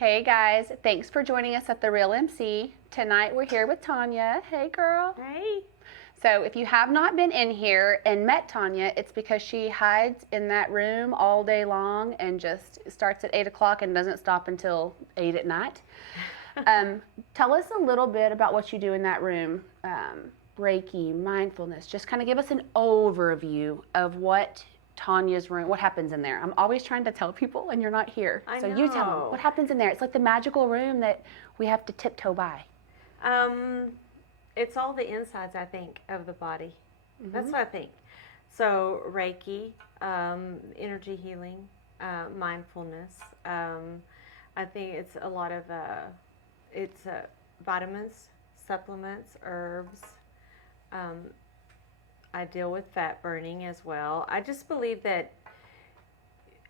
Hey guys, thanks for joining us at TheRealMC. Tonight we're here with Tonja. Hey girl. Hey. So if you have not been in here and met Tonja, it's because she hides in that room all day long and just starts at 8 o'clock and doesn't stop until 8 at night. Tell us a little bit about what you do in that room. Reiki, mindfulness, just kind of give us an overview of what Tonja's room, what happens in there. I'm always trying to tell people and you're not here. I So know. you tell them, what happens in there? It's like the magical room that we have to tiptoe by. It's all the insides, I think, of the body. That's what I think. So Reiki, energy healing, mindfulness. I think it's a lot of vitamins, supplements, herbs. I deal with fat burning as well. I just believe that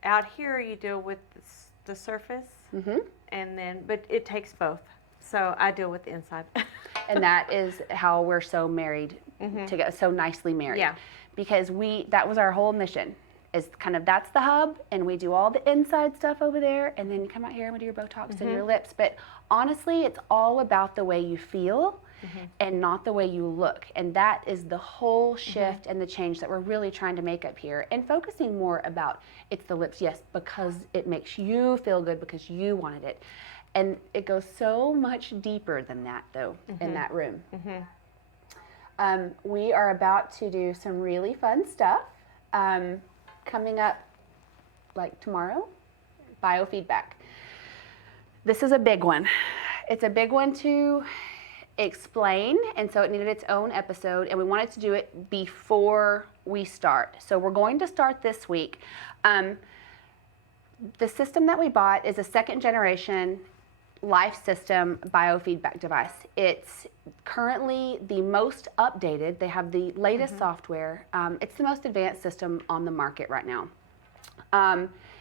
out here you deal with the surface, but it takes both. So I deal with the inside. And that is how we're so married together, so nicely married. Yeah. Because that was our whole mission. Is kind of that's the hub, and we do all the inside stuff over there, and then you come out here and we do your Botox and your lips. But honestly, it's all about the way you feel and not the way you look. And that is the whole shift and the change that we're really trying to make up here, and focusing more about it's the lips, yes, because it makes you feel good because you wanted it. And it goes so much deeper than that, though, in that room. We are about to do some really fun stuff. Coming up like tomorrow, biofeedback. This is a big one. It's a big one to explain, and so it needed its own episode, and we wanted to do it before we start. So we're going to start this week. The system that we bought is a second generation life system biofeedback device. It's currently the most updated. They have the latest software. It's the most advanced system on the market right now.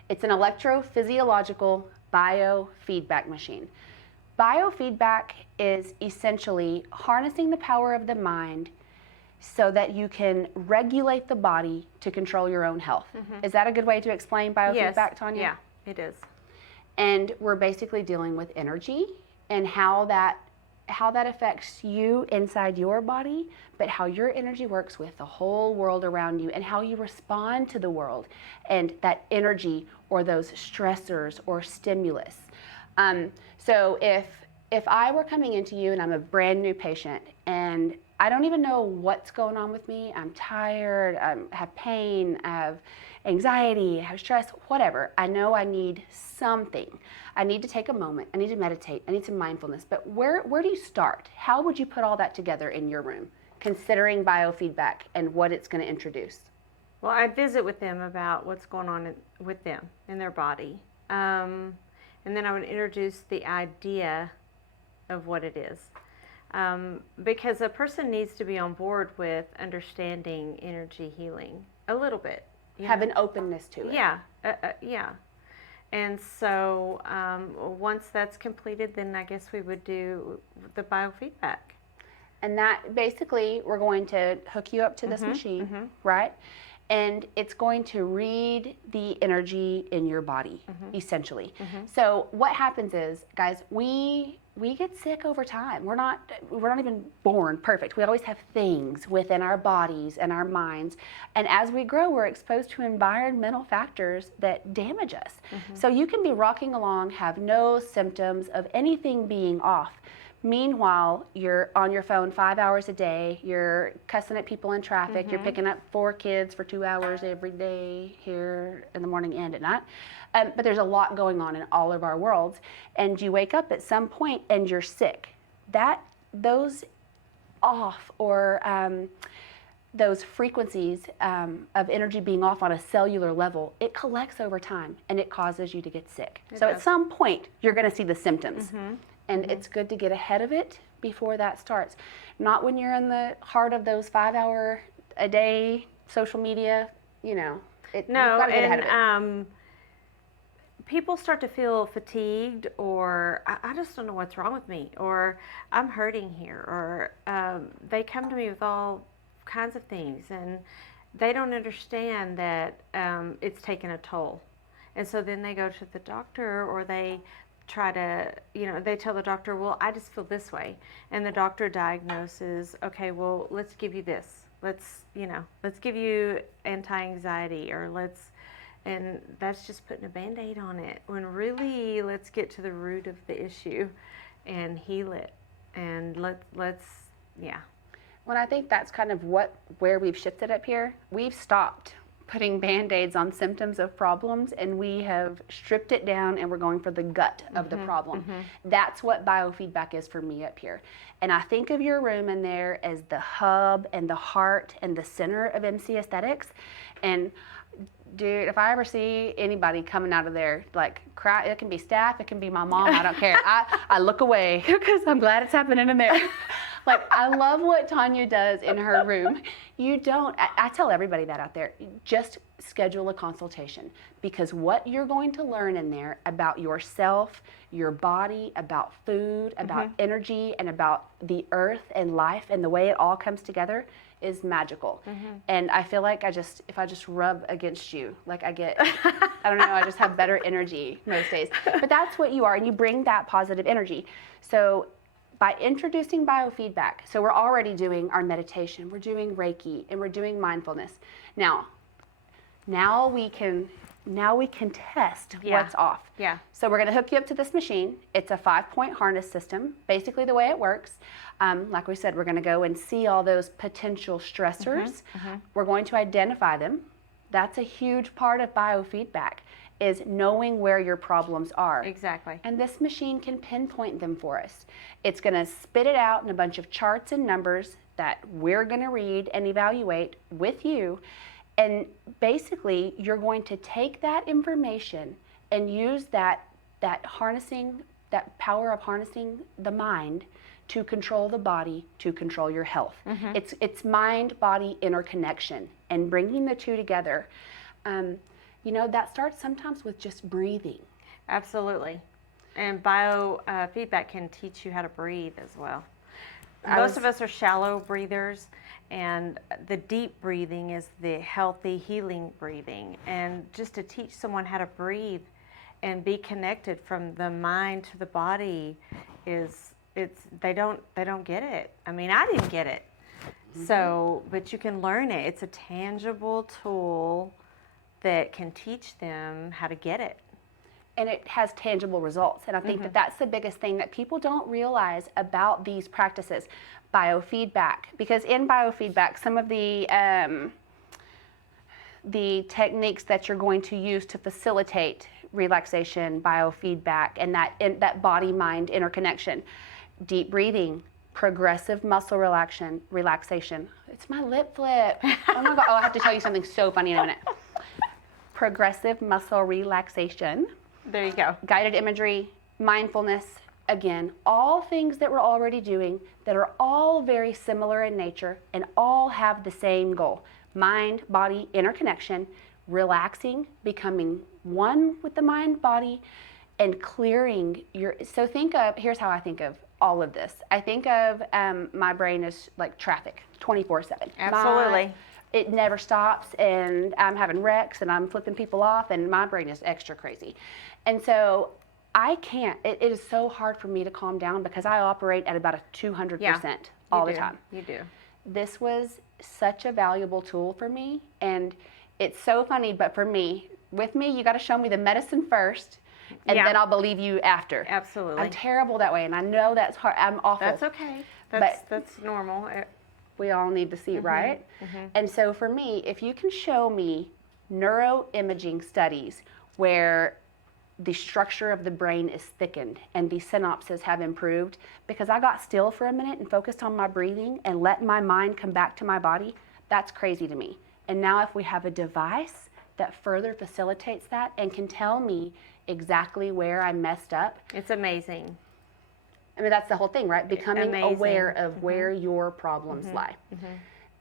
It's an electrophysiological biofeedback machine. Biofeedback is essentially harnessing the power of the mind so that you can regulate the body to control your own health. Is that a good way to explain biofeedback, Tonja? Yeah, it is. And we're basically dealing with energy and how that affects you inside your body, but how your energy works with the whole world around you and how you respond to the world and that energy or those stressors or stimulus. So if I were coming into you and I'm a brand new patient and I don't even know what's going on with me, I'm tired, I have pain, I have anxiety, I have stress, whatever, I know I need something. I need to take a moment, I need to meditate, I need some mindfulness, but where do you start? How would you put all that together in your room, considering biofeedback and what it's going to introduce? Well, I visit with them about what's going on with them in their body. And then I would introduce the idea of what it is. Because a person needs to be on board with understanding energy healing a little bit. Have an openness to it. Yeah, yeah. And so once that's completed, then I guess we would do the biofeedback. And that basically, we're going to hook you up to this machine, right? And it's going to read the energy in your body, essentially. So what happens is, guys, we get sick over time. We're not even born perfect. We always have things within our bodies and our minds. And as we grow, we're exposed to environmental factors that damage us. So you can be rocking along, have no symptoms of anything being off. Meanwhile, you're on your phone 5 hours a day, you're cussing at people in traffic, you're picking up 4 kids for 2 hours every day here in the morning and at night. But there's a lot going on in all of our worlds, and you wake up at some point and you're sick. Those off or those frequencies of energy being off on a cellular level, it collects over time and it causes you to get sick. So at some point, you're going to see the symptoms. And it's good to get ahead of it before that starts. Not when you're in the heart of those 5 hour a day social media, you know. You've got to get ahead of it. People start to feel fatigued, or I just don't know what's wrong with me, or I'm hurting here, or they come to me with all kinds of things, and they don't understand that it's taken a toll. And so then they go to the doctor, or they try to, they tell the doctor, well, I just feel this way. And the doctor diagnoses, okay, well, let's give you this. Let's give you anti-anxiety, and that's just putting a Band-Aid on it. When really, let's get to the root of the issue and heal it. And let's. Well, I think that's kind of where we've shifted up here. We've stopped putting Band-Aids on symptoms of problems, and we have stripped it down, and we're going for the gut of the problem. That's what biofeedback is for me up here. And I think of your room in there as the hub and the heart and the center of MC Aesthetics. And dude, if I ever see anybody coming out of there like cry, it can be staff, it can be my mom, I don't care. I look away because I'm glad it's happening in there. Like, I love what Tonja does in her room. I tell everybody that out there, just schedule a consultation, because what you're going to learn in there about yourself, your body, about food, about energy, and about the earth and life and the way it all comes together is magical. And I feel like if I just rub against you, like I don't know, I just have better energy most days. But that's what you are, and you bring that positive energy. So by introducing biofeedback, so we're already doing our meditation, we're doing Reiki, and we're doing mindfulness. Now we can test what's off. Yeah. So we're going to hook you up to this machine. It's a 5-point harness system. Basically, the way it works, like we said, we're going to go and see all those potential stressors. We're going to identify them. That's a huge part of biofeedback, is knowing where your problems are. Exactly. And this machine can pinpoint them for us. It's going to spit it out in a bunch of charts and numbers that we're going to read and evaluate with you. And basically, you're going to take that information and use that power of harnessing the mind to control the body, to control your health. It's mind-body interconnection, and bringing the two together. That starts sometimes with just breathing. Absolutely. And biofeedback can teach you how to breathe as well. Most of us are shallow breathers, and the deep breathing is the healthy, healing breathing. And just to teach someone how to breathe and be connected from the mind to the body they don't get it. I mean, I didn't get it. So, but you can learn it. It's a tangible tool that can teach them how to get it. And it has tangible results. And I think that's the biggest thing that people don't realize about these practices. Biofeedback, because in biofeedback, some of the techniques that you're going to use to facilitate relaxation, biofeedback, and that body-mind interconnection, deep breathing, progressive muscle relaxation. It's my lip flip. Oh my God. Oh, I have to tell you something so funny in a minute. Progressive muscle relaxation. There you go. Guided imagery, mindfulness, again, all things that we're already doing that are all very similar in nature and all have the same goal. Mind, body, interconnection, relaxing, becoming one with the mind, body, and clearing here's how I think of all of this. I think of my brain as like traffic, 24/7. Absolutely. It never stops, and I'm having wrecks, and I'm flipping people off, and my brain is extra crazy. And so I can't, it is so hard for me to calm down because I operate at about a 200% all the time. You do. This was such a valuable tool for me, and it's so funny, but for me, with me, you got to show me the medicine first, and then I'll believe you after. Absolutely. I'm terrible that way, and I know that's hard. I'm awful. That's okay. That's normal. We all need to see, right? And so for me, if you can show me neuroimaging studies where the structure of the brain is thickened and the synapses have improved because I got still for a minute and focused on my breathing and let my mind come back to my body, that's crazy to me. And now if we have a device that further facilitates that and can tell me exactly where I messed up. It's amazing. I mean, that's the whole thing, right? Becoming Amazing. aware of where your problems lie.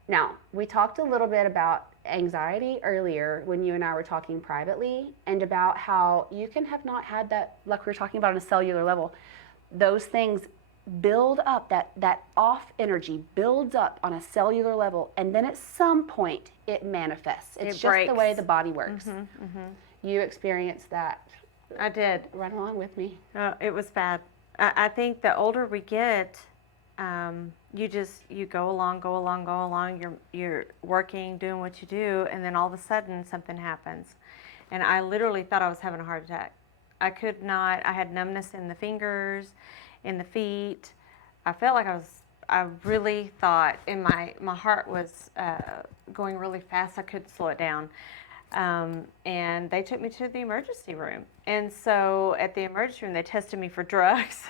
Now, we talked a little bit about anxiety earlier when you and I were talking privately, and about how you can have not had that, like we were talking about on a cellular level, those things build up, that off energy builds up on a cellular level, and then at some point it manifests. It's just breaks. the way the body works. You experienced that I did. Run along with me. It was bad. I think the older we get, you go along. You're working, doing what you do, and then all of a sudden something happens. And I literally thought I was having a heart attack. I could not. I had numbness in the fingers, in the feet. I felt like I really thought, and my heart was going really fast. I couldn't slow it down. And they took me to the emergency room. And so at the emergency room, they tested me for drugs.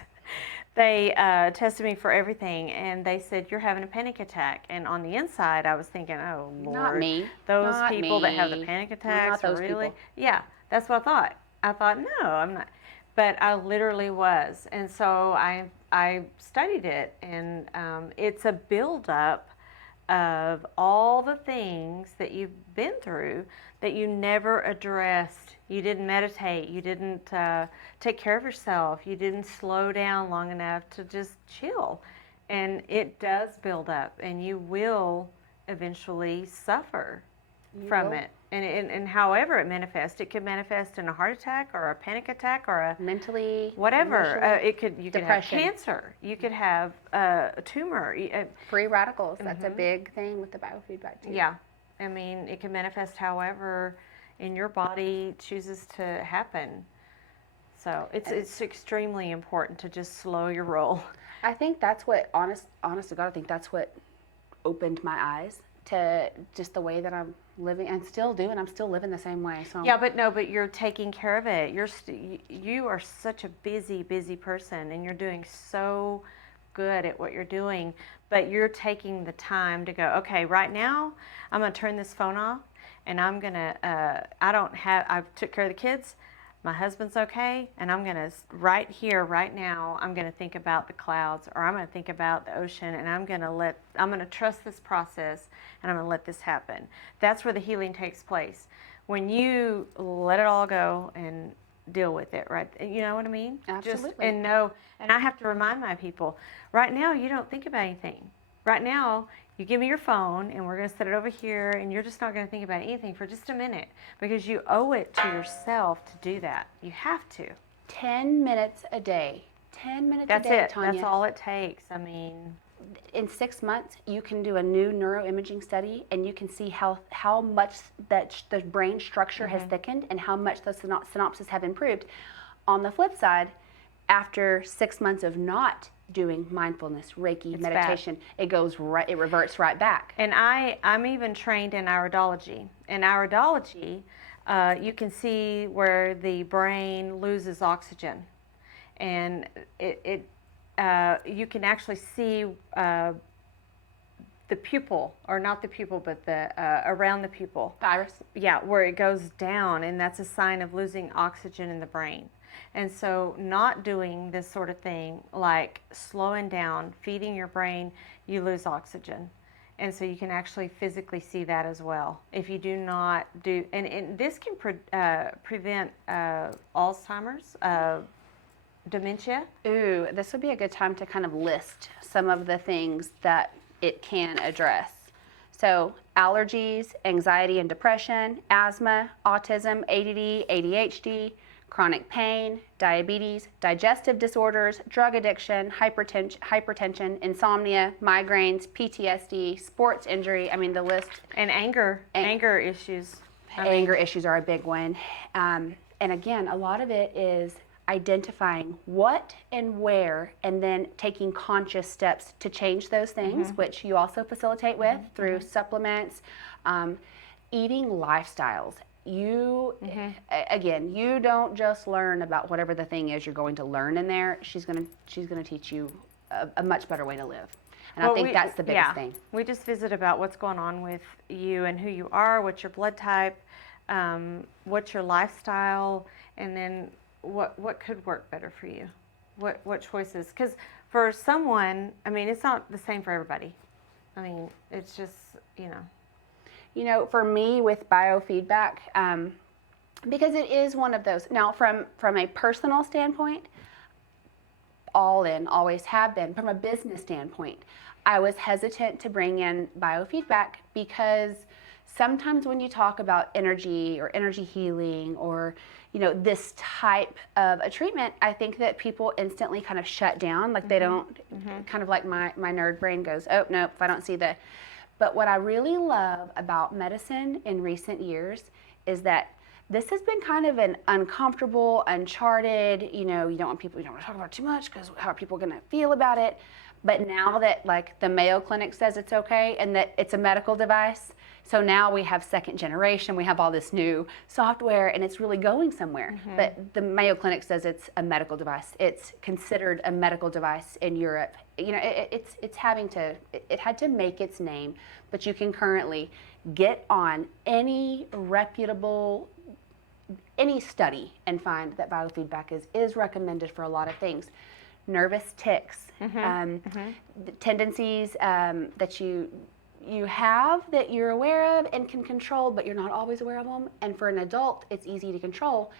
They tested me for everything, and they said, you're having a panic attack. And on the inside, I was thinking, oh, Lord. Not me. Those Not people me. that have the panic attacks, not those really? people. Yeah, that's what I thought. I thought, no, I'm not. But I literally was. And so I studied it, and it's a buildup of all the things that you've been through that you never addressed. You didn't meditate. You didn't take care of yourself. You didn't slow down long enough to just chill. And it does build up, and you will eventually suffer from it. And however it mantests, it could manifest in a heart attack or a panic attack or a mentally, whatever. You could have depression. cancer. You could have a tumor. Free radicals. That's a big thing with the biofeedback too. Yeah, I mean, it can manifest however in your body chooses to happen. So it's extremely important to just slow your roll. I think that's what, honest to God, I think that's what opened my eyes to just the way that I'm living and still do, and I'm still living the same way. So yeah, but you're taking care of it. You are such a busy person, and you're doing so good at what you're doing, but you're taking the time to go, okay, right now I'm going to turn this phone off, and I'm going to I took care of the kids, my husband's okay, and I'm going to right here right now I'm going to think about the clouds, or I'm going to think about the ocean, and I'm going to trust this process, and I'm going to let this happen. That's where the healing takes place, when you let it all go and deal with it, right? You know what I mean? Absolutely. And I have to remind my people, right now you don't think about anything. Right now, you give me your phone, and we're going to set it over here, and you're just not going to think about anything for just a minute, because you owe it to yourself to do that. You have to. 10 minutes a day. 10 minutes That's a day, it. Tonja. That's all it takes. I mean, in 6 months, you can do a new neuroimaging study, and you can see how much that the brain structure has thickened and how much the synapses have improved. On the flip side, after 6 months of not doing mindfulness, Reiki, meditation, it reverts right back. And I'm even trained in iridology. In iridology, you can see where the brain loses oxygen, and you can actually see the pupil, or not the pupil, but the around the pupil. The iris? Yeah, where it goes down, and that's a sign of losing oxygen in the brain. And so not doing this sort of thing, like slowing down, feeding your brain, you lose oxygen. And so you can actually physically see that as well. If you do not do, and this can prevent Alzheimer's, dementia. Ooh, this would be a good time to kind of list some of the things that it can address. So allergies, anxiety and depression, asthma, autism, ADD, ADHD, chronic pain, diabetes, digestive disorders, drug addiction, hypertension, insomnia, migraines, PTSD, sports injury. I mean, the list. And anger issues. Anger issues are a big one. And again, a lot of it is identifying what and where, and then taking conscious steps to change those things, which you also facilitate with through supplements, eating lifestyles. Again, you don't just learn about whatever the thing is you're going to learn in there. She's going to teach you a much better way to live. And I think that's the biggest thing. We just visit about what's going on with you and who you are, what's your blood type, what's your lifestyle, and then what could work better for you? What choices? Because for someone, I mean, it's not the same for everybody. I mean, it's just, You know, for me with biofeedback, because it is one of those. Now, from a personal standpoint, all in, always have been. From a business standpoint, I was hesitant to bring in biofeedback because sometimes when you talk about energy or energy healing or, this type of a treatment, I think that people instantly kind of shut down. Like they don't, kind of like my nerd brain goes, oh, no, if I don't see the. But what I really love about medicine in recent years is that this has been kind of an uncomfortable, uncharted, you don't want to talk about it too much because how are people going to feel about it? But now that like the Mayo Clinic says it's okay and that it's a medical device, so now we have second generation, we have all this new software and it's really going somewhere. But the Mayo Clinic says it's a medical device. It's considered a medical device in Europe. It had to make its name, but you can currently get on any reputable study and find that biofeedback is recommended for a lot of things. Nervous tics, the tendencies that you have that you're aware of and can control, but you're not always aware of them. And for an adult, it's easy to control.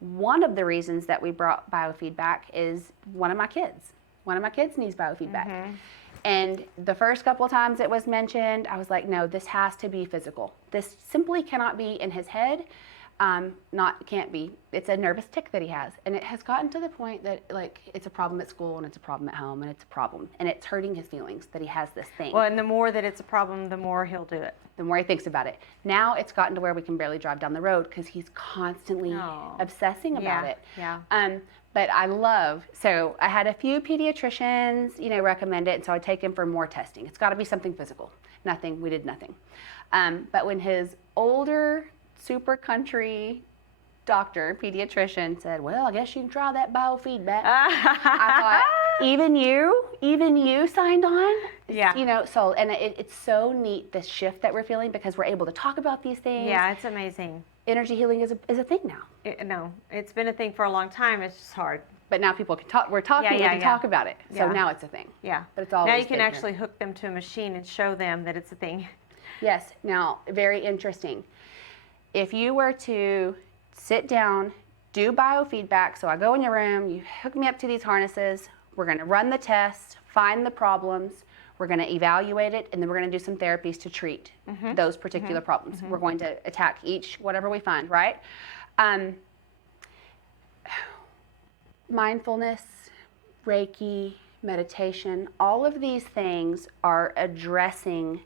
One of the reasons that we brought biofeedback is one of my kids. One of my kids needs biofeedback. And the first couple of times it was mentioned, I was like, no, this has to be physical. This simply cannot be in his head. Can't be. It's a nervous tic that he has. And it has gotten to the point that like it's a problem at school and it's a problem at home and it's a problem. And it's hurting his feelings that he has this thing. Well, and the more that it's a problem, the more he'll do it. The more he thinks about it. Now it's gotten to where we can barely drive down the road because he's constantly obsessing about it. Yeah. But so I had a few pediatricians, recommend it. And so I take him for more testing. It's got to be something physical. We did nothing. But when his older super country doctor, pediatrician said, well, I guess you can try that biofeedback. I thought, even you signed on? Yeah. And it's so neat, this shift that we're feeling because we're able to talk about these things. Yeah, it's amazing. Energy healing is a thing now. No, it's been a thing for a long time. It's just hard. But now people can talk. We're talking. We can talk about it. So now it's a thing. Yeah. But it's always now you can actually hook them to a machine and show them that it's a thing. Yes. Now, very interesting. If you were to sit down, do biofeedback, so I go in your room, you hook me up to these harnesses, we're going to run the test, find the problems, we're going to evaluate it, and then we're going to do some therapies to treat those particular problems. We're going to attack whatever we find, right? Mindfulness, Reiki, meditation, all of these things are addressing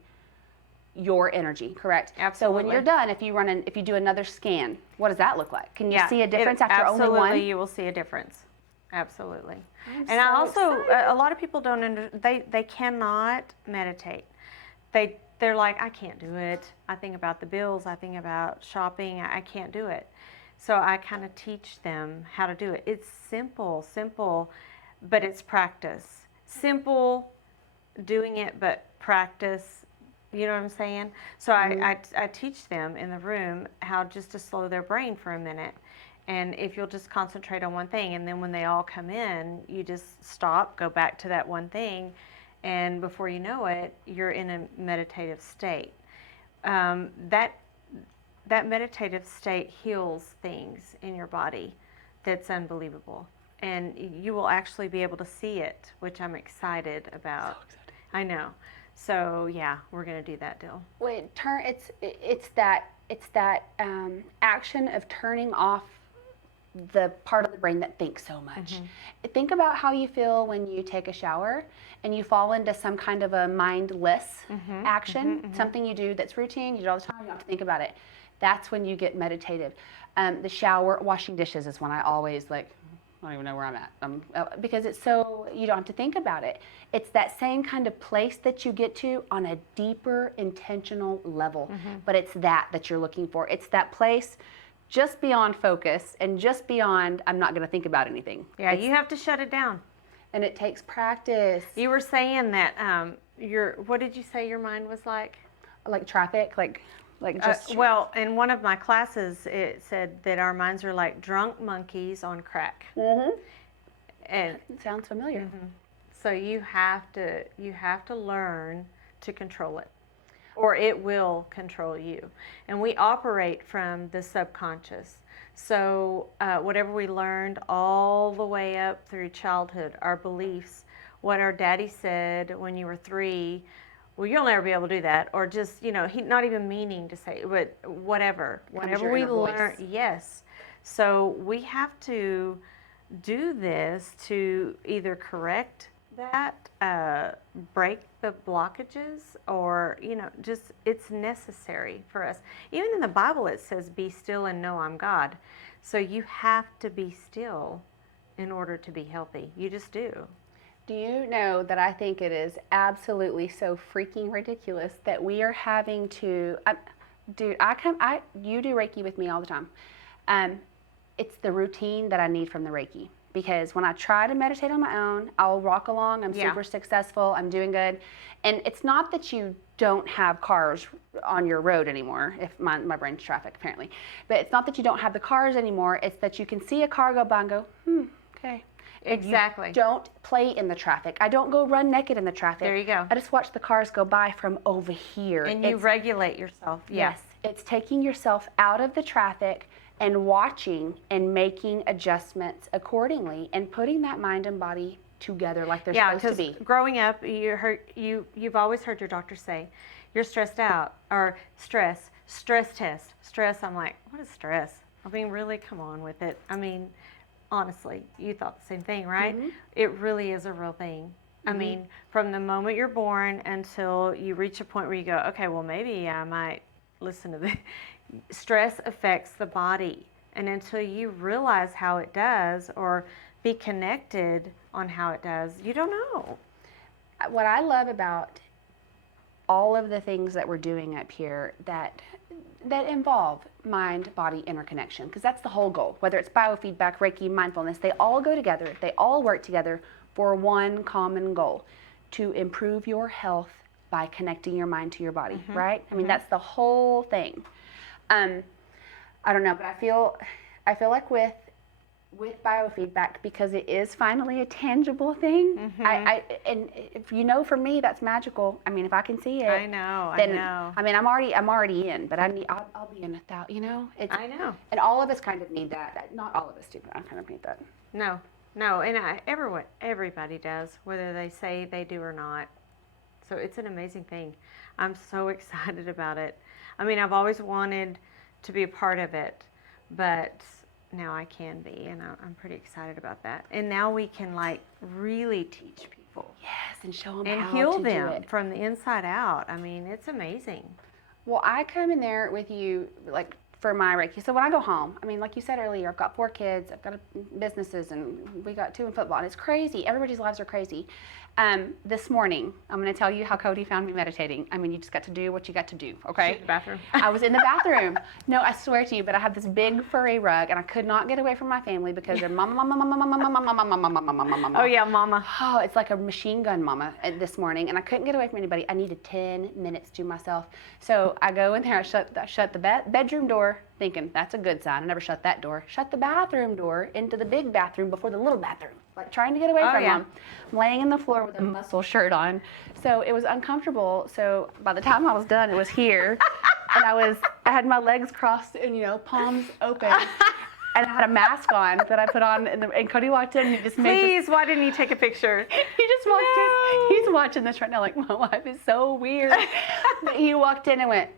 your energy, correct? Absolutely. So when you're done, if you do another scan, what does that look like? Can you see a difference after only one? Absolutely, you will see a difference. Absolutely. A lot of people they cannot meditate. They're like, I can't do it. I think about the bills. I think about shopping. I can't do it. So I kind of teach them how to do it. It's simple, but it's practice. Simple, doing it, but practice. You know what I'm saying? So I teach them in the room how just to slow their brain for a minute. And if you'll just concentrate on one thing, and then when they all come in, you just stop, go back to that one thing, and before you know it, you're in a meditative state. That meditative state heals things in your body that's unbelievable. And you will actually be able to see it, which I'm excited about. So excited. I know. So yeah, we're gonna do that deal. Well, it's that action of turning off the part of the brain that thinks so much. Think about how you feel when you take a shower and you fall into some kind of a mindless action, something you do that's routine, you do it all the time, you don't have to think about it. That's when you get meditative. The shower, washing dishes is when I always I don't even know where I'm at because it's so, you don't have to think about it. It's that same kind of place that you get to on a deeper intentional level, but it's that you're looking for. It's that place just beyond focus and just beyond, I'm not going to think about anything. Yeah, you have to shut it down. And it takes practice. You were saying that what did you say your mind was like? Like traffic, well, in one of my classes, it said that our minds are like drunk monkeys on crack. And it sounds familiar. So you have to learn to control it, or it will control you. And we operate from the subconscious. So whatever we learned all the way up through childhood, our beliefs, what our daddy said when you were 3, well, you'll never be able to do that, or just, he not even meaning to say, but whatever your we inner learn, voice. yes. So we have to do this to either correct that, break the blockages, or just, it's necessary for us. Even in the Bible it says, be still and know I'm God. So you have to be still in order to be healthy. You just do. Do you know that I think it is absolutely so freaking ridiculous that we are having to, dude, you do Reiki with me all the time. It's the routine that I need from the Reiki, because when I try to meditate on my own, I'll rock along, I'm super successful, I'm doing good. And it's not that you don't have cars on your road anymore, if my brain's traffic apparently, but it's not that you don't have the cars anymore, it's that you can see a car go by and go, okay. Exactly. You don't play in the traffic. I don't go run naked in the traffic. There you go. I just watch the cars go by from over here. And you regulate yourself. Yes. It's taking yourself out of the traffic and watching and making adjustments accordingly and putting that mind and body together like they're supposed to be. Because growing up, you've always heard your doctor say, you're stressed out, or stress test. Stress, I'm like, what is stress? I mean, really, come on with it. I mean, honestly, you thought the same thing, right? Mm-hmm. It really is a real thing. Mm-hmm. I mean, from the moment you're born until you reach a point where you go, okay, well, maybe I might listen to this. Stress affects the body. And until you realize how it does, or be connected on how it does, you don't know. What I love about all of the things that we're doing up here that involve mind-body interconnection, because that's the whole goal. Whether it's biofeedback, Reiki, mindfulness, they all go together. They all work together for one common goal: to improve your health by connecting your mind to your body, right? I mean, that's the whole thing. I don't know, but I feel like with biofeedback, because it is finally a tangible thing. And if for me, that's magical. I mean, if I can see it, I know. I mean, I'm already in, but I'll be in without. I know. And all of us kind of need that. Not all of us do, but I kind of need that. No, and everybody does, whether they say they do or not. So it's an amazing thing. I'm so excited about it. I mean, I've always wanted to be a part of it, but now I can be, and I'm pretty excited about that. And now we can really teach people. Yes, and show them and how heal to them do it from the inside out. I mean, it's amazing. Well, I come in there with you for my Reiki. So when I go home, I mean, like you said earlier, I've got 4 kids, I've got businesses, and we got 2 in football, and it's crazy. Everybody's lives are crazy. This morning, I'm going to tell you how Cody found me meditating. I mean, you just got to do what you got to do, okay? The bathroom. I was in the bathroom. No, I swear to you, but I have this big furry rug, and I could not get away from my family because they're mama. Oh yeah, mama. Oh, it's like a machine gun mama this morning, and I couldn't get away from anybody. I needed 10 minutes to myself. So I go in there, I shut the bedroom door, thinking that's a good sign. I never shut that door. Shut the bathroom door into the big bathroom before the little bathroom, trying to get away from them. I'm laying in the floor with a muscle shirt on. So it was uncomfortable. So by the time I was done, it was here. And I had my legs crossed and, palms open. And I had a mask on that I put on, and Cody walked in and he just made Please, why didn't you take a picture? He just walked in. He's watching this right now like, my wife is so weird. But he walked in and went,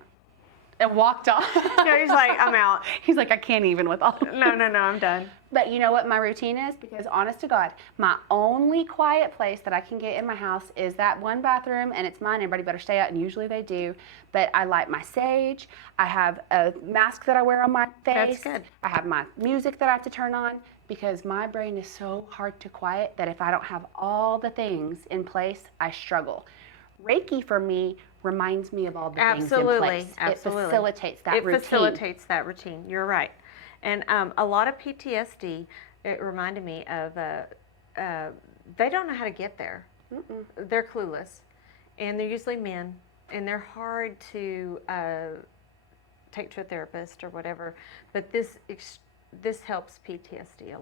and walked off. No, he's like, I'm out. He's like, I can't even with all of this. No, I'm done. But you know what my routine is? Because honest to God, my only quiet place that I can get in my house is that one bathroom, and it's mine. Everybody better stay out, and usually they do. But I light my sage. I have a mask that I wear on my face. That's good. I have my music that I have to turn on, because my brain is so hard to quiet that if I don't have all the things in place, I struggle. Reiki for me reminds me of all the things in place. Absolutely. It facilitates that routine. It facilitates that routine. You're right. And a lot of PTSD, it reminded me of, they don't know how to get there. Mm-mm. They're clueless. And they're usually men. And they're hard to take to a therapist or whatever. But this helps PTSD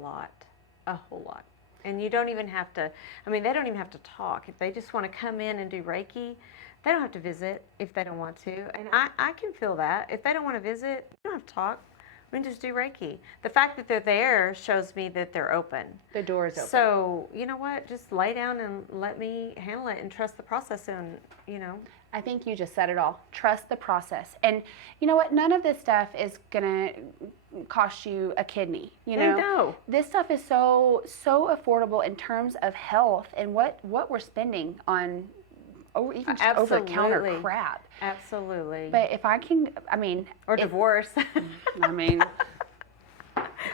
a whole lot. And you don't even have to, they don't even have to talk. If they just want to come in and do Reiki, they don't have to visit if they don't want to. And I can feel that. If they don't want to visit, you don't have to talk. We can just do Reiki. The fact that they're there shows me that they're open. The door is open. So, you know what? Just lay down and let me handle it and trust the process. And, I think you just said it all. Trust the process. And you know what? None of this stuff is going to cost you a kidney. You know? No. This stuff is so affordable in terms of health and what we're spending on even just over-the-counter crap. Absolutely. But if I can, I mean... Or divorce. I mean...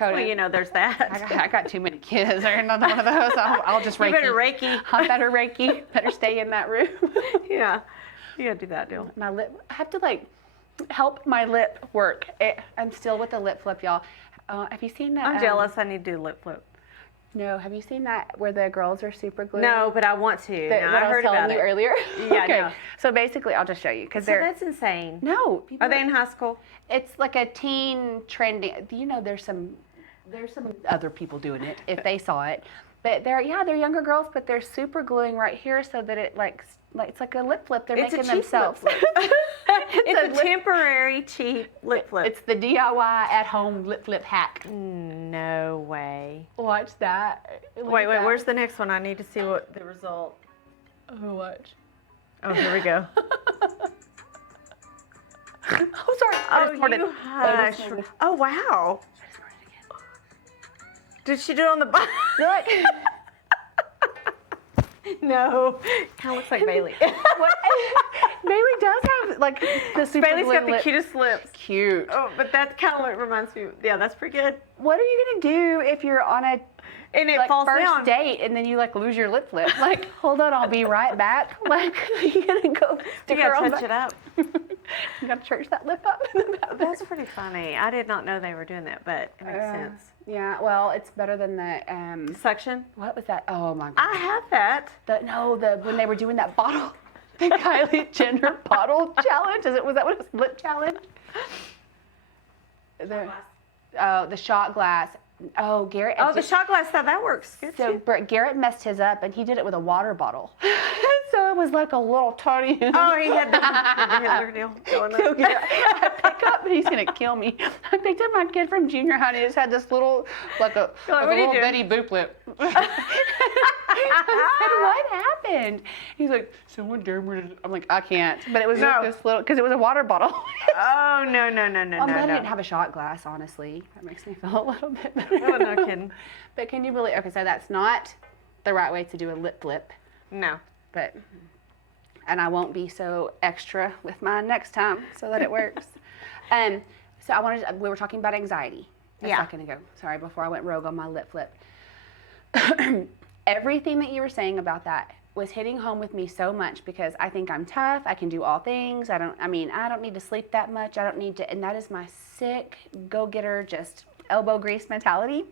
Well, you know, there's that. I got too many kids. Or another one of those. I'll just Reiki. You better Reiki. I better Reiki. Better stay in that room. Yeah. You gotta do that deal. My lip, I have to like help my lip work. I'm still with the lip flip, y'all. Have you seen that? I'm jealous. I need to do lip flip. No, have you seen that where the girls are super glued? No, but I want to. What I was heard telling about you it earlier. Yeah, okay. no. So basically, I'll just show you because So that's insane. No. Are they in high school? It's like a teen trending. You know, there's some other people doing it if they saw it, but they're younger girls, but they're super gluing right here so that it like it's like a lip flip they're making themselves. It's a temporary cheap lip flip. It's the DIY at home lip flip hack. No way. Watch that. Wait, where's the next one? I need to see what the result. Oh, watch. Oh, here we go. Oh, sorry. Oh, you hush. Oh, wow. Did she do it on the bottom? Look. No. Kind of looks like Bailey. What? Bailey does have like the super Bailey's got the lip. cutest lips. Cute. Oh, but that kind of reminds me. Yeah, that's pretty good. What are you gonna do if you're on a And it falls first down. date and then you like lose your lip flip? Like, hold on, I'll be right back. Like, you gonna go stick You her gotta on touch it up. You gotta church that lip up. That's pretty funny. I did not know they were doing that, but it makes sense. Yeah, well, it's better than the Suction? what was that? Oh my god. I have that. When they were doing that bottle, the Kylie Jenner bottle challenge. Was that what it was? Lip challenge? The shot glass. Oh, Garrett. Oh, the shot glass stuff, that works good too. Garrett messed his up, and he did it with a water bottle. So it was like a little tiny. Oh, he had the Hitler deal going on. So I pick up, he's gonna kill me. I picked up my kid from junior high, and he just had this little, like a little bitty boop lip. I said, what happened? He's like, someone dared me to. I'm like, I can't. But it was just this little, because it was a water bottle. Oh, no. I'm glad I didn't have a shot glass, honestly. That makes me feel a little bit better. Oh, no kidding. But can you believe, okay, so that's not the right way to do a lip flip. No. But, and I won't be so extra with mine next time so that it works. So we were talking about anxiety a second ago. Sorry, before I went rogue on my lip flip. Everything that you were saying about that was hitting home with me so much because I think I'm tough. I can do all things. I don't need to sleep that much. I don't need to, and that is my sick, go-getter, just elbow grease mentality.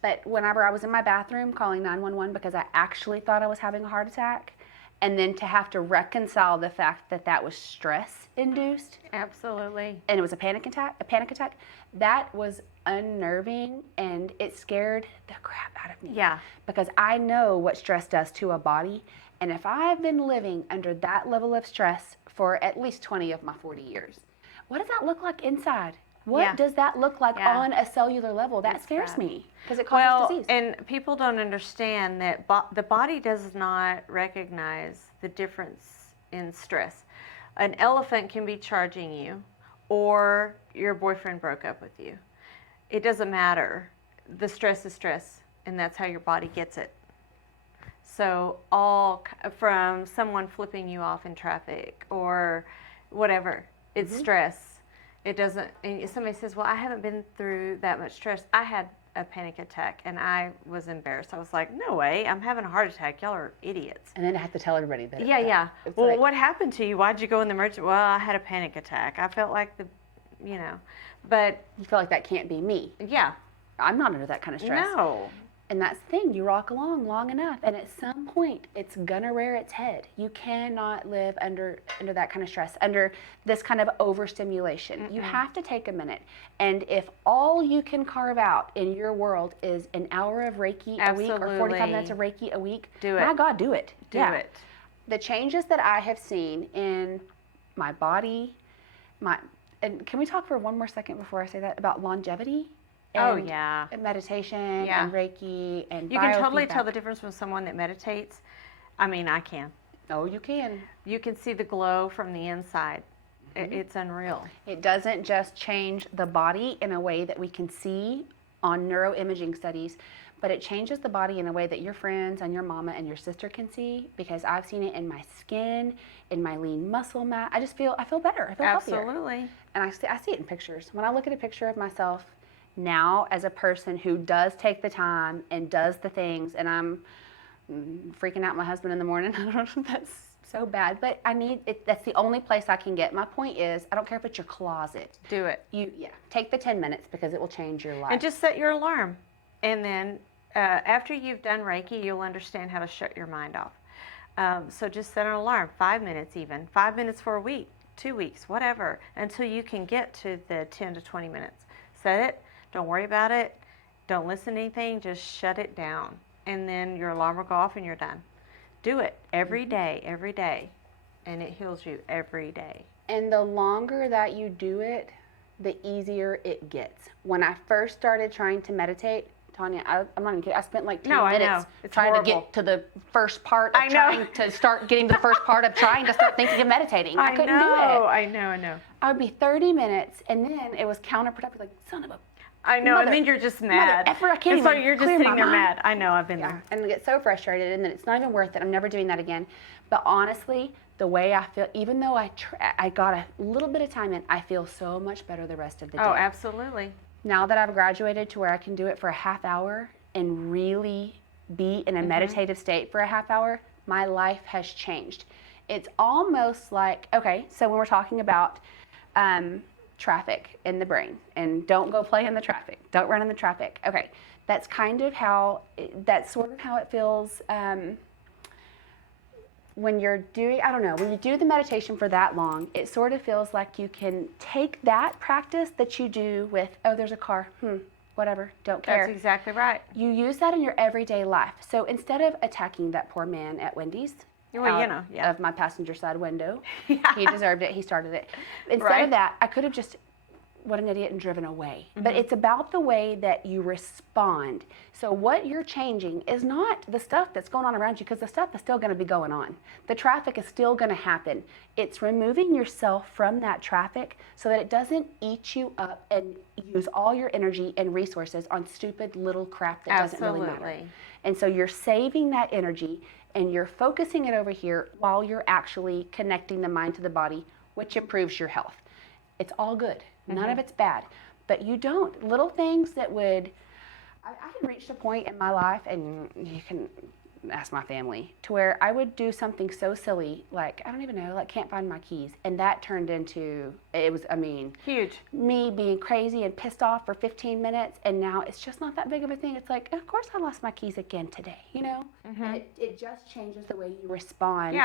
But whenever I was in my bathroom calling 911 because I actually thought I was having a heart attack, and then to have to reconcile the fact that that was stress-induced. Absolutely. And it was a panic attack, that was unnerving, and it scared the crap out of me. Yeah. Because I know what stress does to a body, and if I've been living under that level of stress for at least 20 of my 40 years, what does that look like inside? What does that look like on a cellular level? That scares me because it causes disease. And people don't understand that the body does not recognize the difference in stress. An elephant can be charging you, or your boyfriend broke up with you. It doesn't matter. The stress is stress, and that's how your body gets it. So all from someone flipping you off in traffic or whatever, it's stress. It doesn't, and somebody says, well, I haven't been through that much stress. I had a panic attack, and I was embarrassed. I was like, no way, I'm having a heart attack. Y'all are idiots. And then I have to tell everybody that. Yeah. Well, what happened to you? Why'd you go in the emergency? Well, I had a panic attack. I felt like but. You feel like that can't be me. Yeah. I'm not under that kind of stress. No. And that's the thing, you rock along long enough, and at some point, it's gonna rear its head. You cannot live under that kind of stress, under this kind of overstimulation. You have to take a minute. And if all you can carve out in your world is an hour of Reiki a week or 45 minutes of Reiki a week, do it. My God, do it. Do it. The changes that I have seen in my body, and can we talk for one more second before I say that about longevity? And meditation and Reiki and you can totally tell the difference from someone that meditates. I mean, I can. Oh, you can. You can see the glow from the inside. It's unreal. It doesn't just change the body in a way that we can see on neuroimaging studies, but it changes the body in a way that your friends and your mama and your sister can see, because I've seen it in my skin, in my lean muscle mass. I feel better. I feel healthier. Absolutely. And I see it in pictures. When I look at a picture of myself now as a person who does take the time and does the things, and I'm freaking out my husband in the morning. That's so bad, but I need it. That's the only place I can get. My point is, I don't care if it's your closet. Do it. Take the 10 minutes, because it will change your life. And just set your alarm. And then after you've done Reiki, you'll understand how to shut your mind off. So just set an alarm, 5 minutes even, 5 minutes for a week, 2 weeks, whatever, until you can get to the 10 to 20 minutes. Set it. Don't worry about it. Don't listen to anything. Just shut it down. And then your alarm will go off and you're done. Do it every day, and it heals you every day. And the longer that you do it, the easier it gets. When I first started trying to meditate, Tonja, I'm not even kidding, I spent like 10 minutes trying to get to the first part of trying to start getting to the first part of trying to start thinking of meditating. I couldn't do it. I know. I would be 30 minutes, and then it was counterproductive, like, son of a... I know, and then you're just mad. Effer, I can't so even you're just clear sitting my there mind. mad. I know, I've been there. And I get so frustrated, and then it's not even worth it. I'm never doing that again. But honestly, the way I feel, even though I got a little bit of time in, I feel so much better the rest of the day. Oh, absolutely. Now that I've graduated to where I can do it for a half hour and really be in a meditative state for a half hour, my life has changed. It's almost like, okay, so when we're talking about traffic in the brain, and don't go play in the traffic, don't run in the traffic. Okay, that's sort of how it feels when you're doing, when you do the meditation for that long, it sort of feels like you can take that practice that you do with, oh, there's a car, whatever, don't care. That's exactly right. You use that in your everyday life. So instead of attacking that poor man at Wendy's, of my passenger side window. He deserved it. He started it. Instead of that, I could have just, what an idiot, and driven away. But it's about the way that you respond. So what you're changing is not the stuff that's going on around you, because the stuff is still going to be going on. The traffic is still going to happen. It's removing yourself from that traffic so that it doesn't eat you up and use all your energy and resources on stupid little crap that doesn't really matter. And so you're saving that energy, and you're focusing it over here while you're actually connecting the mind to the body, which improves your health. It's all good. None of it's bad. But you don't, little things that would, I had reached a point in my life, and you can ask my family, to where I would do something so silly, like, I don't even know, like, can't find my keys. And that turned into, huge. Me being crazy and pissed off for 15 minutes, and now it's just not that big of a thing. It's like, of course I lost my keys again today, And it just changes the way you respond,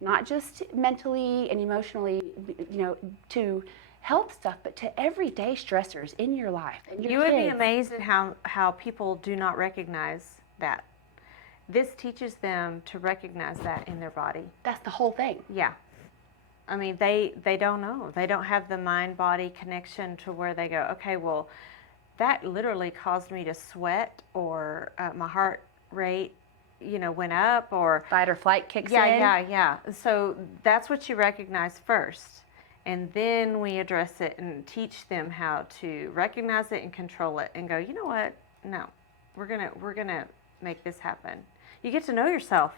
not just mentally and emotionally, to health stuff, but to everyday stressors in your life. And your you would kids. be amazed at how people do not recognize that. This teaches them to recognize that in their body. That's the whole thing. Yeah. I mean, they don't know. They don't have the mind-body connection to where they go, okay, well, that literally caused me to sweat, or my heart rate, went up, or... Fight or flight kicks in. Yeah. So that's what you recognize first. And then we address it and teach them how to recognize it and control it and go, you know what? No, we're gonna make this happen. You get to know yourself,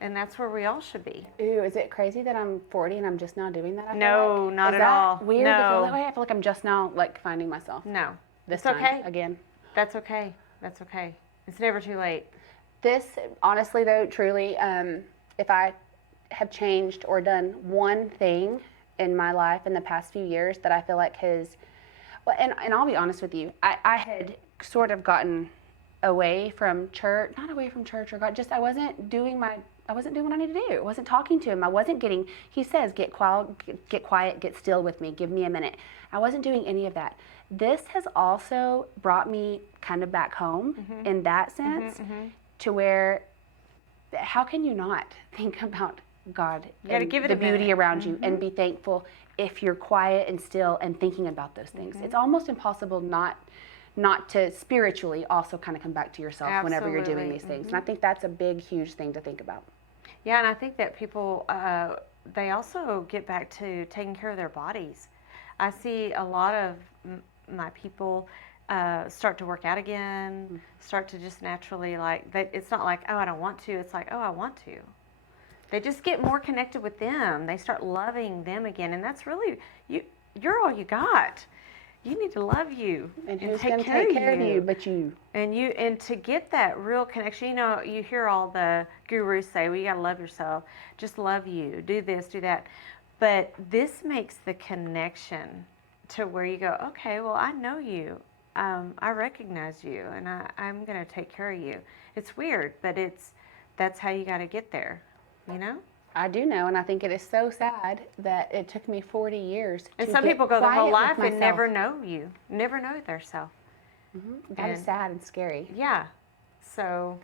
and that's where we all should be. Ooh, is it crazy that I'm 40 and I'm just now doing that? No, not at all. Is that weird to feel that way? I feel like I'm just now finding myself. No, this time again. That's okay. That's okay. It's never too late. This, honestly though, truly, if I have changed or done one thing in my life in the past few years that I feel like has, well, and I'll be honest with you, I had sort of gotten away from church, not away from church or God, just I wasn't doing what I needed to do. I wasn't talking to him. I wasn't getting, he says, get quiet, get still with me, give me a minute. I wasn't doing any of that. This has also brought me kind of back home in that sense, to where, how can you not think about God and the beauty around you and be thankful if you're quiet and still and thinking about those things? It's almost impossible not to spiritually also kind of come back to yourself whenever you're doing these things. And I think that's a big, huge thing to think about. Yeah, and I think that people, they also get back to taking care of their bodies. I see a lot of my people start to work out again, start to just naturally, like, it's not like, oh, I don't want to. It's like, oh, I want to. They just get more connected with them. They start loving them again. And that's really, you're all you got. You need to love you and who's going to take care of you but you? And to get that real connection, you know, you hear all the gurus say, well, you got to love yourself. Just love you. Do this, do that. But this makes the connection to where you go, okay, well, I know you. I recognize you, and I'm going to take care of you. It's weird, but that's how you got to get there, you know? I do know, and I think it is so sad that it took me 40 years and to some get people go their whole life and myself. never know you, never know their self. That is sad and scary. Yeah. So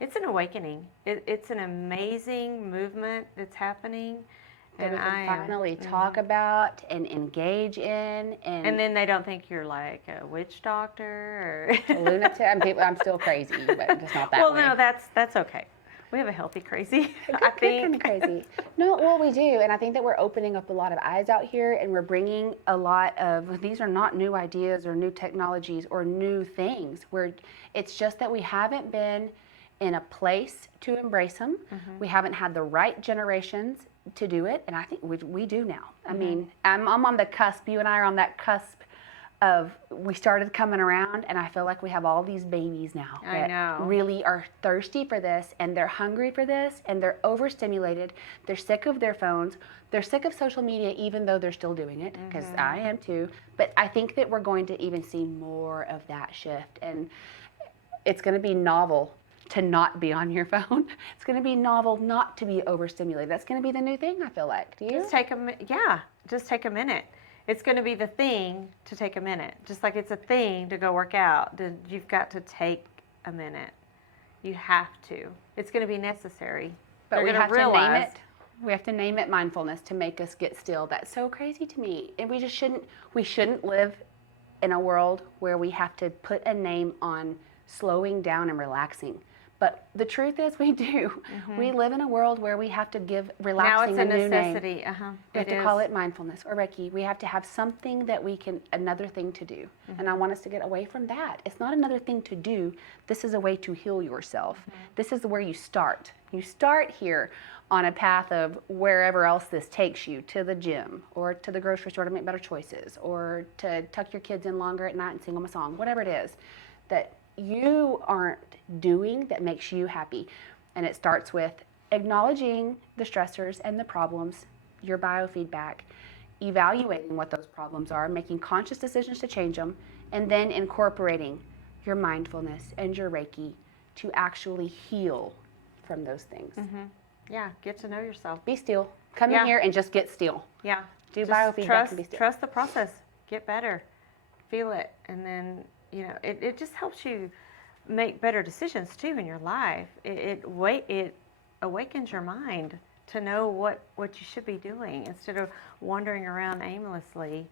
it's an awakening. It's an amazing movement that's happening. That we can finally talk about and engage in. And then they don't think you're like a witch doctor or a lunatic. I'm still crazy, but it's not that way. Well, no, that's okay. We have a healthy crazy, I think. Kind of crazy. No, well, we do. And I think that we're opening up a lot of eyes out here, and we're bringing a lot of, these are not new ideas or new technologies or new things. It's just that we haven't been in a place to embrace them. We haven't had the right generations to do it, and I think we do now. I mean, I'm on the cusp. You and I are on that cusp of, we started coming around, and I feel like we have all these babies now that really are thirsty for this, and they're hungry for this, and they're overstimulated. They're sick of their phones. They're sick of social media, even though they're still doing it, because I am too. But I think that we're going to even see more of that shift, and it's going to be novel to not be on your phone. It's going to be novel not to be overstimulated. That's going to be the new thing, I feel like. Do you? Just take a minute. It's going to be the thing to take a minute. Just like it's a thing to go work out. You've got to take a minute. You have to. It's going to be necessary. But we have to name it. We have to name it mindfulness to make us get still. That's so crazy to me. And we shouldn't live in a world where we have to put a name on slowing down and relaxing. But the truth is we do. We live in a world where we have to give relaxing a new necessity. name. We have to call it mindfulness or Reiki. We have to have something that another thing to do. And I want us to get away from that. It's not another thing to do. This is a way to heal yourself. This is where you start. You start here on a path of wherever else this takes you, to the gym or to the grocery store to make better choices or to tuck your kids in longer at night and sing them a song, whatever it is that you aren't doing that makes you happy. And it starts with acknowledging the stressors and the problems, your biofeedback, evaluating what those problems are, making conscious decisions to change them, and then incorporating your mindfulness and your Reiki to actually heal from those things. Yeah, get to know yourself. Be still. Come in here and just get still. Yeah. Do biofeedback and be still. Trust the process. Get better. Feel it. And then, you know, it just helps you make better decisions too in your life. It awakens your mind to know what you should be doing instead of wandering around aimlessly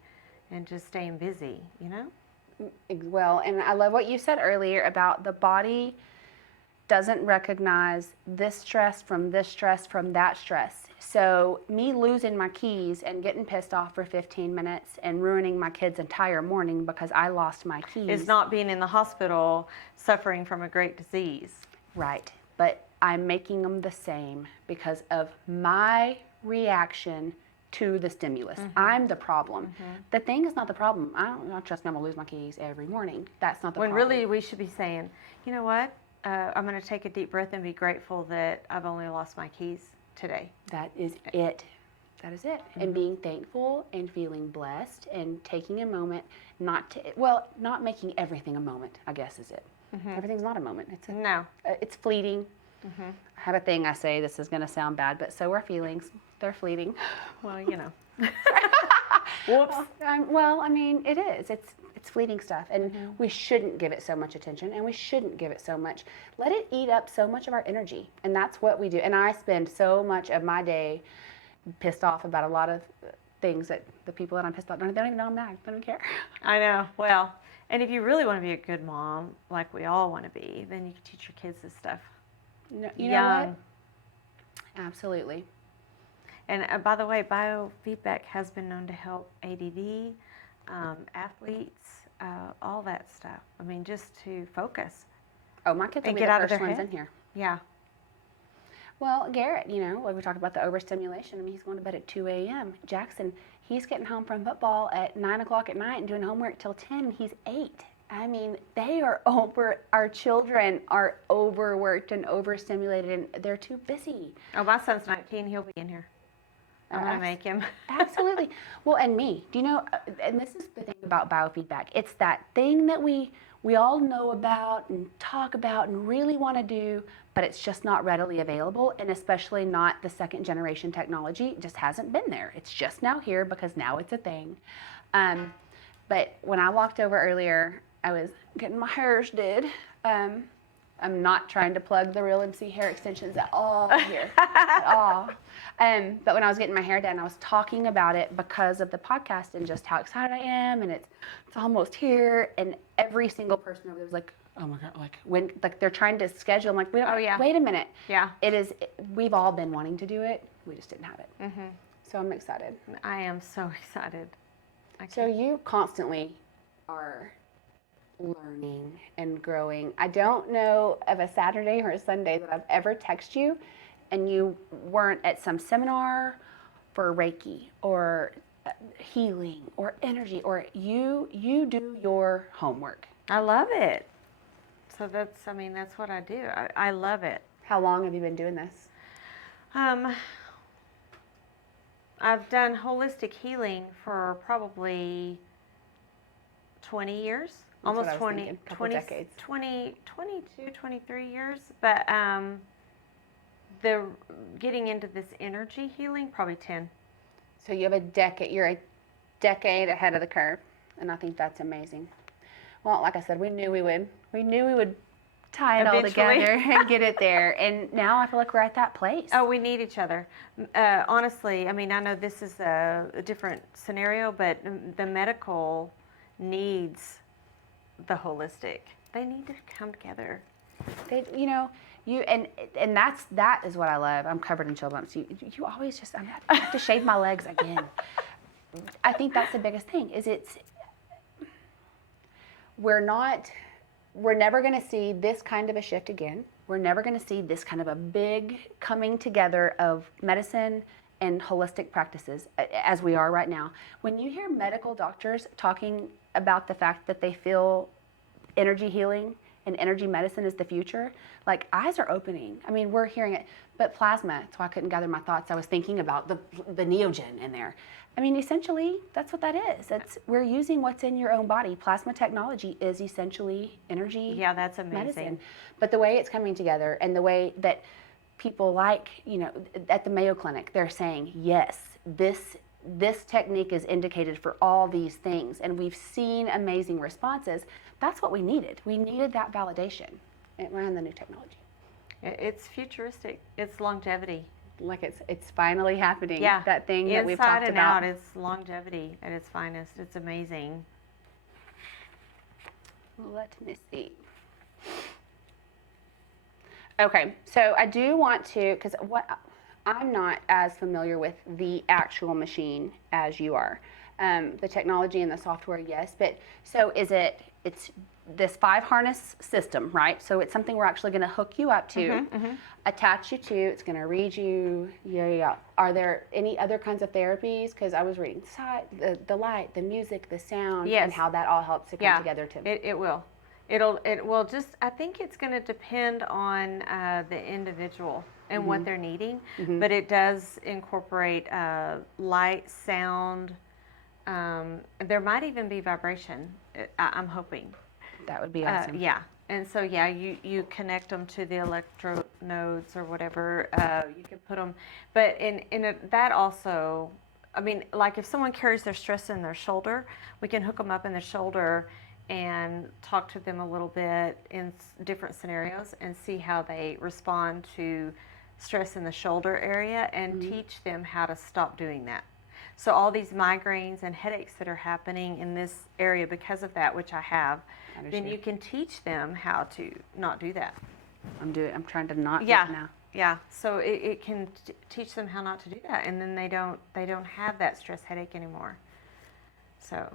and just staying busy, you know? Well, and I love what you said earlier about the body doesn't recognize this stress from that stress. So me losing my keys and getting pissed off for 15 minutes and ruining my kid's entire morning because I lost my keys is not being in the hospital suffering from a great disease. Right. But I'm making them the same because of my reaction to the stimulus. I'm the problem. The thing is not the problem. I don't trust me, I'm going to lose my keys every morning. That's not the problem. When really we should be saying, you know what? I'm going to take a deep breath and be grateful that I've only lost my keys today. That is it. That is it. And being thankful and feeling blessed and taking a moment not making everything a moment, I guess is it. Everything's not a moment. It's fleeting. I have a thing I say, this is going to sound bad, but so are feelings. They're fleeting. Well, you know. Whoops. Well, I mean, it is. It's fleeting stuff, and we shouldn't give it so much attention, and we shouldn't give it so much. Let it eat up so much of our energy, and that's what we do. And I spend so much of my day pissed off about a lot of things that the people that I'm pissed off, they don't even know I'm mad. They don't care. I know. Well, and if you really want to be a good mom, like we all want to be, then you can teach your kids this stuff. You know what? Absolutely. And by the way, biofeedback has been known to help ADD, athletes, all that stuff. I mean, just to focus. Oh, my kids will And be get the out of first their ones head. in here. Yeah. Well, Garrett, like we talked about the overstimulation. I mean, he's going to bed at 2 a.m. Jackson, he's getting home from football at 9 o'clock at night and doing homework till 10. He's 8. I mean, our children are overworked and overstimulated, and they're too busy. Oh, my son's 19. He'll be in here. I'm going to make him. Absolutely. Well, and me, do you know, and this is the thing about biofeedback. It's that thing that we all know about and talk about and really want to do, but it's just not readily available, and especially not the second generation technology. It just hasn't been there. It's just now here because now it's a thing. But when I walked over earlier, I was getting my hairs did. I'm not trying to plug the RealMC hair extensions at all here, at all. But when I was getting my hair done, I was talking about it because of the podcast and just how excited I am, and it's almost here. And every single person over there was like, "Oh my God!" Like they're trying to schedule. I'm like, "Wait a minute." Yeah. We've all been wanting to do it. We just didn't have it. Mm-hmm. So I'm excited. I am so excited. So you constantly are learning and growing. I don't know of a Saturday or a Sunday that I've ever texted you and you weren't at some seminar for Reiki or healing or energy, or you do your homework. I love it. So that's what I do. I love it. How long have you been doing this? I've done holistic healing for probably 20 years. That's Almost what I was 20, thinking, couple 20, decades. 22, 23 years. But the getting into this energy healing, probably 10. So you have a decade. You're a decade ahead of the curve, and I think that's amazing. Well, like I said, we knew we would tie it all together and get it there. And now I feel like we're at that place. Oh, we need each other. Honestly, I mean, I know this is a different scenario, but the medical needs the holistic. They need to come together. That is what I love. I'm covered in chill bumps. You always just, I have to shave my legs again. I think that's the biggest thing. We're never going to see this kind of a shift again. We're never going to see this kind of a big coming together of medicine and holistic practices as we are right now. When you hear medical doctors talking about the fact that they feel energy healing and energy medicine is the future, like eyes are opening. I mean, we're hearing it. But plasma, that's why I couldn't gather my thoughts. I was thinking about the neogen in there. I mean, essentially, that's what that is. We're using what's in your own body. Plasma technology is essentially energy. Yeah, that's amazing. Medicine. But the way it's coming together and the way that people at the Mayo Clinic, they're saying, yes, this technique is indicated for all these things, and we've seen amazing responses. That's what we needed. We needed that validation around the new technology. It's futuristic. It's longevity. Like it's finally happening. Yeah. That thing that we've talked Inside and about. out, it's longevity at its finest. It's amazing. Let me see. Okay, so I do want to, because I'm not as familiar with the actual machine as you are. The technology and the software, yes, but so it's this 5-harness system, right? So it's something we're actually going to hook you up to, attach you to. It's going to read you. Yeah. Are there any other kinds of therapies? Because I was reading the light, the music, the sound, yes, and how that all helps to come together too. It will. It will just, I think it's going to depend on the individual and what they're needing, but it does incorporate light, sound. There might even be vibration, I'm hoping. That would be awesome. Yeah. And so, you connect them to the electro nodes or whatever. You can put them, but that also, I mean, like if someone carries their stress in their shoulder, we can hook them up in the shoulder and talk to them a little bit in different scenarios and see how they respond to stress in the shoulder area and teach them how to stop doing that. So all these migraines and headaches that are happening in this area because of that, which I have, then you can teach them how to not do that. I'm trying to not do it now. Yeah, so it can teach them how not to do that, and then they don't have that stress headache anymore. So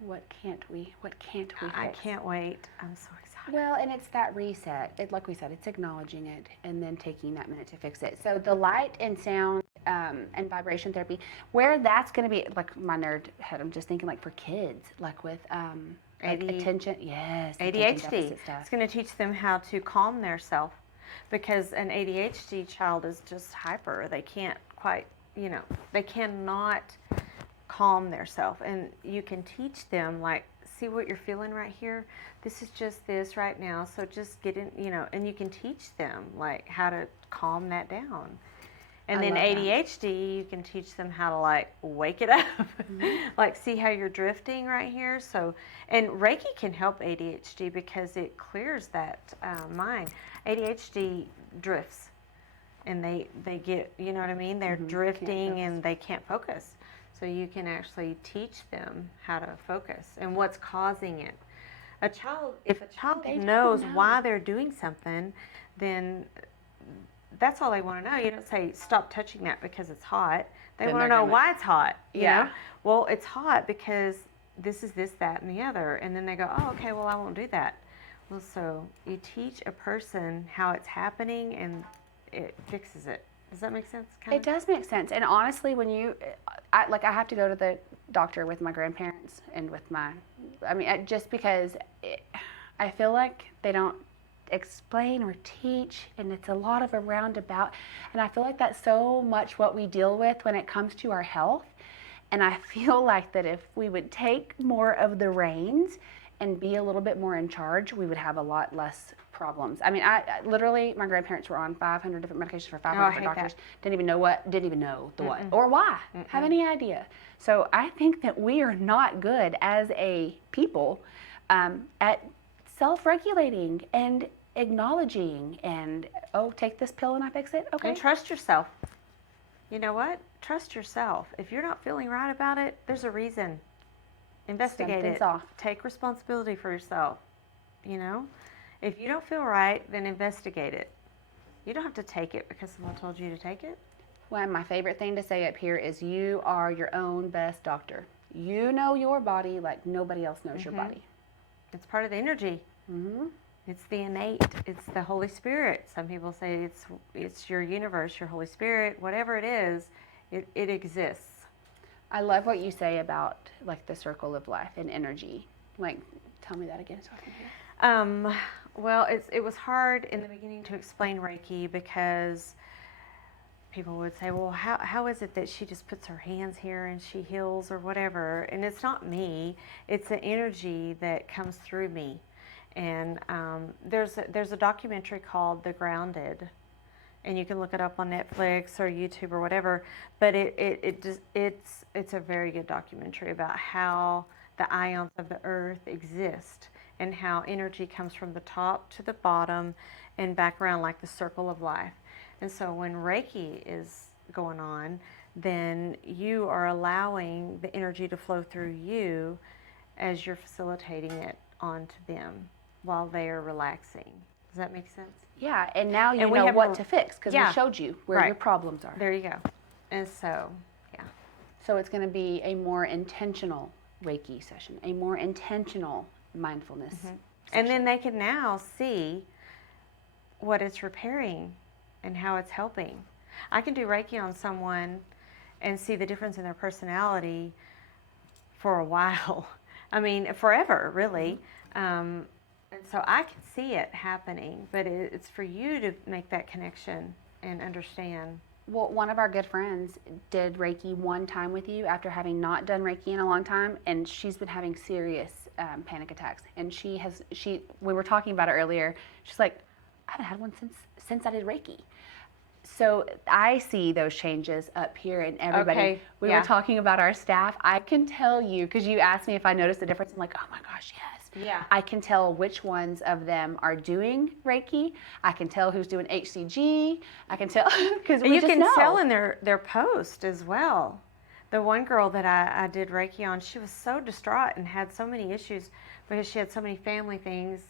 What can't we I fix? can't wait. I'm so excited. Well, and it's that reset. Like we said, it's acknowledging it and then taking that minute to fix it. So the light and sound and vibration therapy, where that's going to be, like my nerd head, I'm just thinking like for kids, like with like attention, yes, attention ADHD. deficit stuff. It's going to teach them how to calm their self, because an ADHD child is just hyper. They can't quite, they cannot calm their self, and you can teach them, like, see what you're feeling right here, this is just this right now, so just get in, and you can teach them like how to calm that down. And then ADHD, you can teach them how to like wake it up, like see how you're drifting right here. So, and Reiki can help ADHD because it clears that mind. ADHD drifts, and they get, you know what I mean? They're drifting and they can't focus. So you can actually teach them how to focus and what's causing it. If a child knows why they're doing something, then that's all they want to know. You don't say, stop touching that because it's hot. They want to know why it's hot. You know? Well, it's hot because this is this, that, and the other. And then they go, oh, okay, well, I won't do that. Well, so you teach a person how it's happening and it fixes it. Does that make sense? It does make sense. And honestly, when I have to go to the doctor with my grandparents and with just because I feel like they don't explain or teach, and it's a lot of a roundabout. And I feel like that's so much what we deal with when it comes to our health. And I feel like that if we would take more of the reins and be a little bit more in charge, we would have a lot less problems. I mean, I literally, my grandparents were on 500 different medications for 500 different doctors. Didn't even know the what or why. Have any idea. So I think that we are not good as a people at self-regulating and acknowledging and, oh, take this pill and I fix it. Okay. And trust yourself. You know what? Trust yourself. If you're not feeling right about it, there's a reason. Investigate it. Take responsibility for yourself. If you don't feel right, then investigate it. You don't have to take it because someone told you to take it. Well, my favorite thing to say up here is you are your own best doctor. You know your body like nobody else knows your body. It's part of the energy. It's the innate. It's the Holy Spirit. Some people say it's your universe, your Holy Spirit, whatever it is, it exists. I love what you say about like the circle of life and energy. Like, tell me that again so I can hear. Well, it was hard in the beginning to explain Reiki because people would say, well, how is it that she just puts her hands here and she heals or whatever? And it's not me. It's the energy that comes through me. And there's a documentary called The Grounded, and you can look it up on Netflix or YouTube or whatever. But it's a very good documentary about how the ions of the earth exist and how energy comes from the top to the bottom and back around like the circle of life. And so when Reiki is going on, then you are allowing the energy to flow through you as you're facilitating it onto them while they are relaxing. Does that make sense? Yeah, and now you know what to fix because we showed you where your problems are. There you go. And so, yeah. So it's going to be a more intentional Reiki session, a more intentional mindfulness session. And then they can now see what it's repairing and how it's helping. I can do Reiki on someone and see the difference in their personality for a while. I mean, forever, really. And so I can see it happening, but it's for you to make that connection and understand. Well, one of our good friends did Reiki one time with you after having not done Reiki in a long time, and she's been having serious panic attacks. And we were talking about it earlier. She's like, I haven't had one since I did Reiki. So I see those changes up here in everybody. Okay. We were talking about our staff. I can tell you, because you asked me if I noticed the difference. I'm like, oh my gosh, yes. Yeah. I can tell which ones of them are doing Reiki. I can tell who's doing HCG. I can tell because we just know. You can tell in their post as well. The one girl that I did Reiki on, she was so distraught and had so many issues because she had so many family things,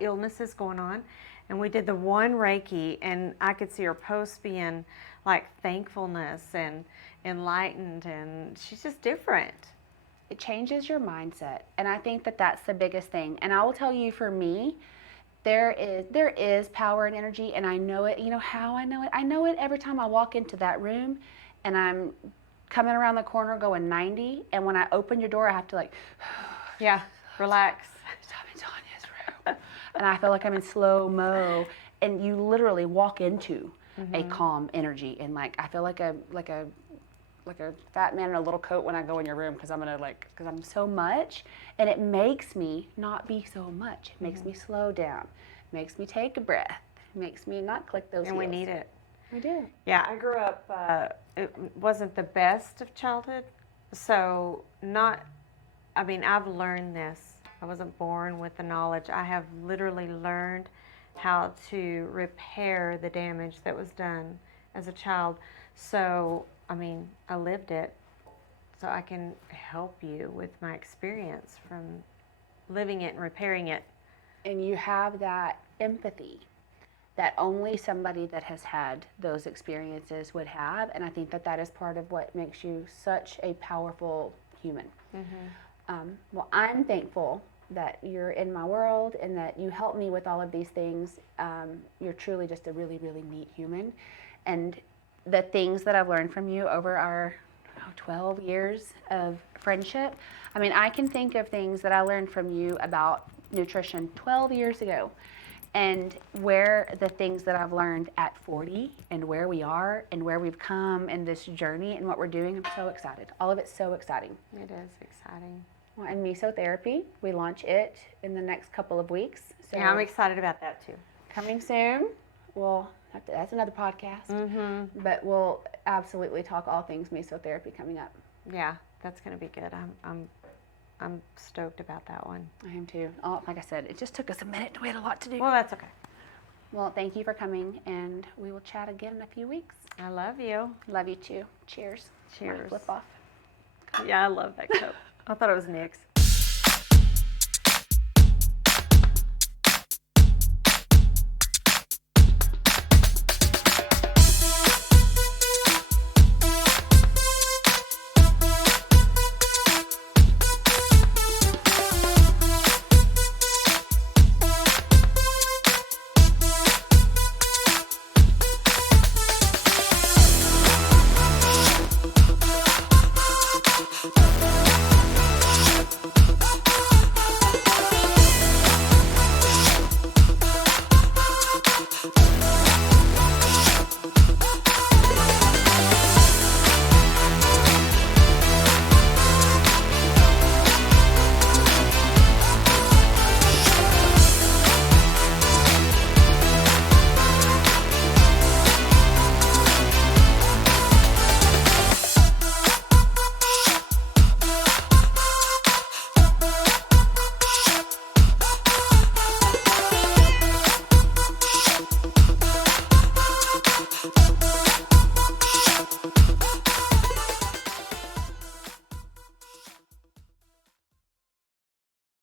illnesses going on. And we did the one Reiki, and I could see her post being like thankfulness and enlightened, and she's just different. It changes your mindset, and I think that that's the biggest thing. And I will tell you, for me, there is power and energy, and I know it. You know how I know it? I know it every time I walk into that room, and I'm coming around the corner going 90, and when I open your door, I have to like, yeah, relax. I'm in Tonja's room, and I feel like I'm in slow mo, and you literally walk into a calm energy, and like I feel like a fat man in a little coat when I go in your room, because I'm so much, and it makes me not be so much. It makes me slow down, makes me take a breath, makes me not click those And heels. we need it. We do. Yeah, I grew up, it wasn't the best of childhood, so I've learned this. I wasn't born with the knowledge. I have literally learned how to repair the damage that was done as a child. So, I lived it, so I can help you with my experience from living it and repairing it. And you have that empathy that only somebody that has had those experiences would have, and I think that that is part of what makes you such a powerful human. Well, I'm thankful that you're in my world and that you help me with all of these things. You're truly just a really, really neat human, and the things that I've learned from you over our 12 years of friendship, I can think of things that I learned from you about nutrition 12 years ago, and where the things that I've learned at 40 and where we are and where we've come in this journey and what we're doing. I'm so excited. All of it's so exciting. It is exciting. Well, and mesotherapy, we launch it in the next couple of weeks. So yeah, I'm excited about that too. coming soon. That's another podcast. But we'll absolutely talk all things mesotherapy coming up. Yeah, that's going to be good. I'm stoked about that one. I am too. Like I said, it just took us a minute. We had a lot to do. Well, that's okay. Well, thank you for coming, and we will chat again in a few weeks. I love you. Love you too. Cheers. Cheers. Flip off. Yeah, I love that cup. I thought it was Nick's.